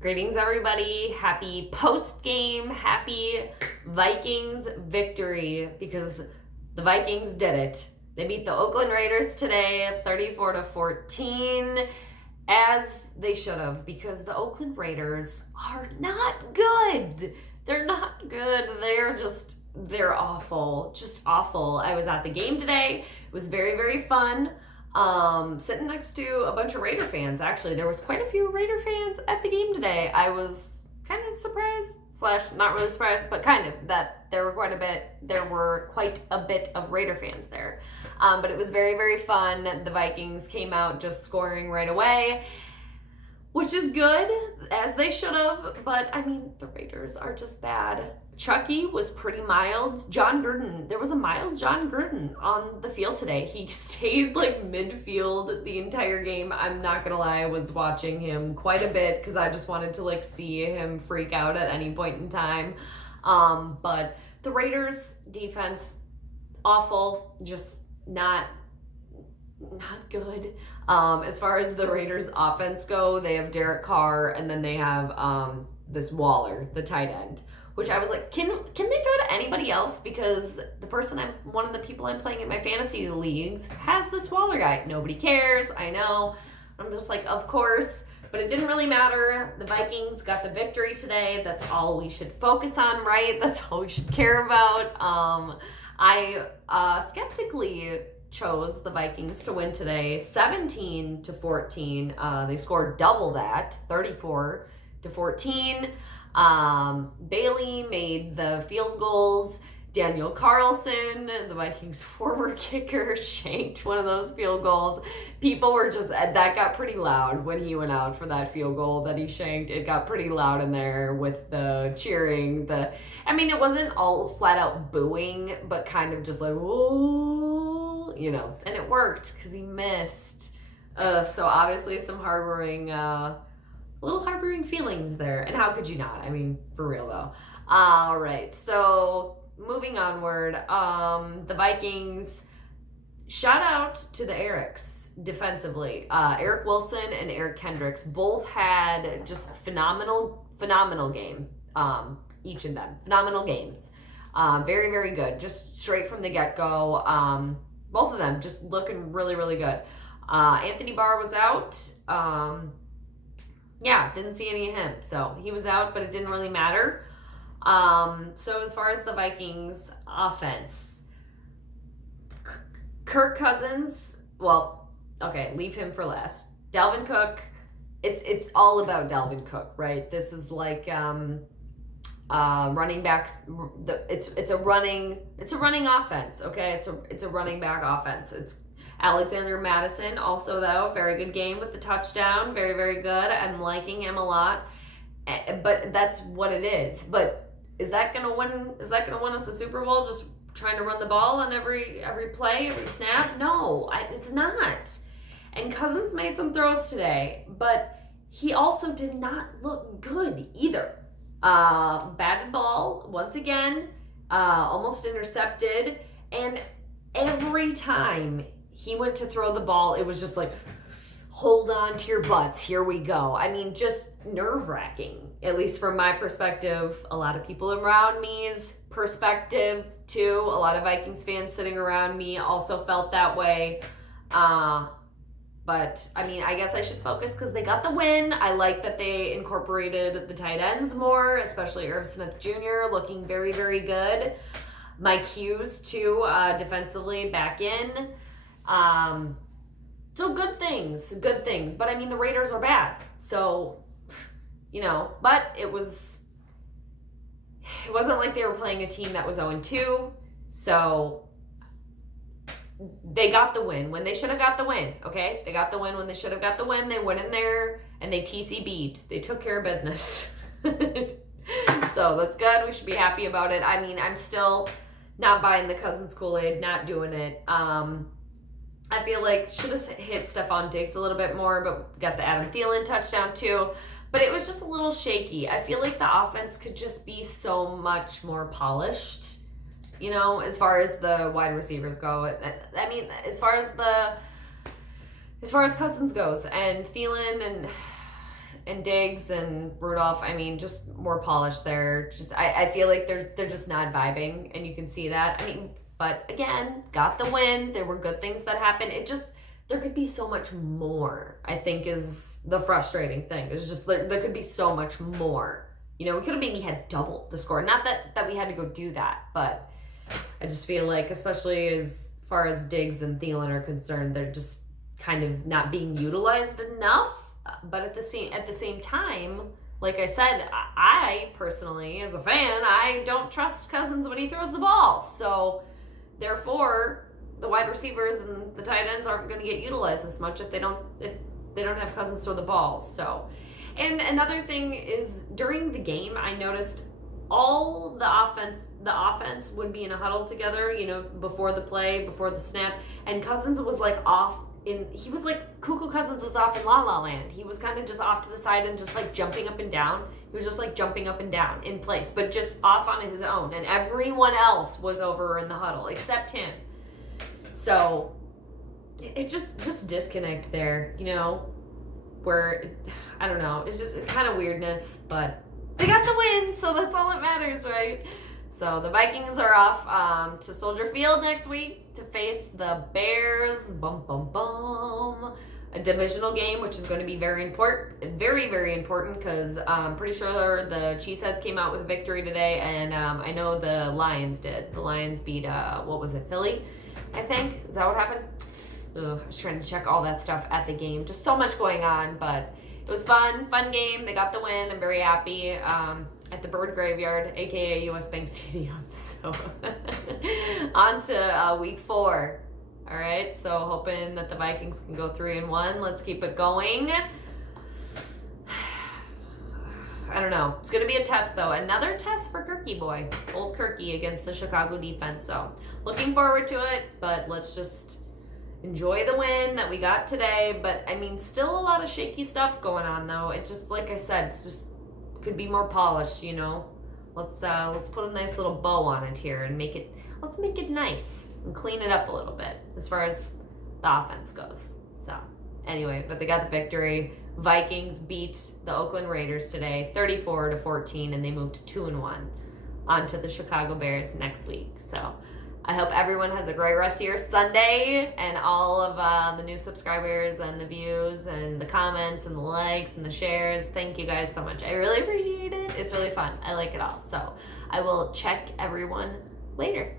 Greetings, everybody. Happy post-game, happy Vikings victory, because the Vikings did it. They beat the Oakland Raiders today 34-14, as they should have, because the Oakland Raiders are not good. They're not good. They're awful. Just awful. I was at the game today. It was very, very fun. Sitting next to a bunch of Raider fans. Actually, there was quite a few Raider fans at the game today. I was kind of surprised, / not really surprised, but kind of, that there were quite a bit of Raider fans there. But it was very, very fun. The Vikings came out just scoring right away, which is good, as they should have. But I mean, the Raiders are just bad. Chucky was pretty mild. There was a mild John Gruden on the field today. He stayed midfield the entire game. I'm not gonna lie, I was watching him quite a bit because I just wanted to see him freak out at any point in time. But the Raiders defense, awful, just not good. As far as the Raiders offense go, they have Derek Carr, and then they have this Waller, the tight end, which I was like, can they throw to anybody else? Because one of the people I'm playing in my fantasy leagues has this Waller guy. Nobody cares, I know. I'm just like, of course. But it didn't really matter. The Vikings got the victory today. That's all we should focus on, right? That's all we should care about. I skeptically chose the Vikings to win today, 17-14. They scored double that, 34-14. Bailey made the field goals. Daniel Carlson, the Vikings former kicker, shanked one of those field goals. People were that got pretty loud when he went out for that field goal that he shanked. It got pretty loud in there with the cheering. It wasn't all flat out booing, but kind of just whoa, and it worked because he missed. So obviously some little harboring feelings there. And how could you not? For real though. All right. So moving onward, the Vikings, shout out to the Erics defensively. Eric Wilson and Eric Kendricks both had just phenomenal game. Each of them. Phenomenal games. Very, very good. Just straight from the get-go. Both of them just looking really, really good. Anthony Barr was out. Didn't see any of him. So he was out, but it didn't really matter. So as far as the Vikings offense, Kirk Cousins, leave him for last. Dalvin Cook, it's all about Dalvin Cook, right? This is running backs. It's a running offense, okay? It's a running back offense. It's Alexander Madison, also though, very good game with the touchdown. Very, very good. I'm liking him a lot. But that's what it is. But is that gonna win us a Super Bowl, just trying to run the ball on every play, every snap? No, it's not. And Cousins made some throws today, but he also did not look good either. Batted ball once again, almost intercepted, and every time he went to throw the ball, it was just hold on to your butts, here we go. Just nerve-wracking, at least from my perspective. A lot of people around me's perspective, too. A lot of Vikings fans sitting around me also felt that way. But, I guess I should focus because they got the win. I like that they incorporated the tight ends more, especially Irv Smith Jr. looking very, very good. Mike Hughes, too, defensively back in. So good things. But the Raiders are bad. So, but it wasn't like they were playing a team that was 0-2. So they got the win when they should have got the win, okay? They got the win when they should have got the win. They went in there and they TCB'd. They took care of business. So that's good. We should be happy about it. I'm still not buying the Cousins Kool-Aid, not doing it. I feel like should have hit Stephon Diggs a little bit more, but got the Adam Thielen touchdown too. But it was just a little shaky. I feel like the offense could just be so much more polished, as far as the wide receivers go. As far as Cousins goes, and Thielen, and and Diggs and Rudolph, I mean, just more polished there. Just I feel like they're just not vibing, and you can see that. I mean, but again, got the win. There were good things that happened. It just, there could be so much more, I think, is the frustrating thing. It's just there could be so much more. We could have maybe had double the score. Not that we had to go do that, but I just feel like, especially as far as Diggs and Thielen are concerned, they're just kind of not being utilized enough. But at the same time, like I said, I personally, as a fan, I don't trust Cousins when he throws the ball. So therefore, the wide receivers and the tight ends aren't going to get utilized as much if they don't have Cousins throw the ball. So, and another thing is, during the game, I noticed all the offense would be in a huddle together, before the play, before the snap, and Cousins was like off. He was like, Cuckoo Cousins was off in La La Land. He was kind of just off to the side and just like jumping up and down. He was just like jumping up and down in place, but just off on his own. And everyone else was over in the huddle except him. So it's just disconnect there, where, I don't know. It's just kind of weirdness, but they got the win, so that's all that matters, right? So the Vikings are off to Soldier Field next week to face the Bears. Bum, bum, bum. A divisional game, which is going to be very important, very, very important, because I'm pretty sure the Cheeseheads came out with a victory today, and I know the Lions did. The Lions beat, Philly, I think? Is that what happened? Ugh, I was trying to check all that stuff at the game. Just so much going on, but it was fun game. They got the win. I'm very happy. At the Bird Graveyard, aka US Bank Stadium. So on to week 4. All right, so hoping that the Vikings can go 3-1. Let's keep it going. I don't know. It's going to be a test, though. Another test for Kirky boy. Old Kirky against the Chicago defense. So looking forward to it, but let's just enjoy the win that we got today. But, I mean, still a lot of shaky stuff going on, though. It just, like I said, it's just could be more polished, Let's put a nice little bow on it here and let's make it nice and clean it up a little bit as far as the offense goes. So anyway, but they got the victory. Vikings beat the Oakland Raiders today, 34-14, and they moved to 2-1 onto the Chicago Bears next week. So I hope everyone has a great rest of your Sunday, and all of the new subscribers and the views and the comments and the likes and the shares. Thank you guys so much. I really appreciate it. It's really fun. I like it all. So I will check everyone later.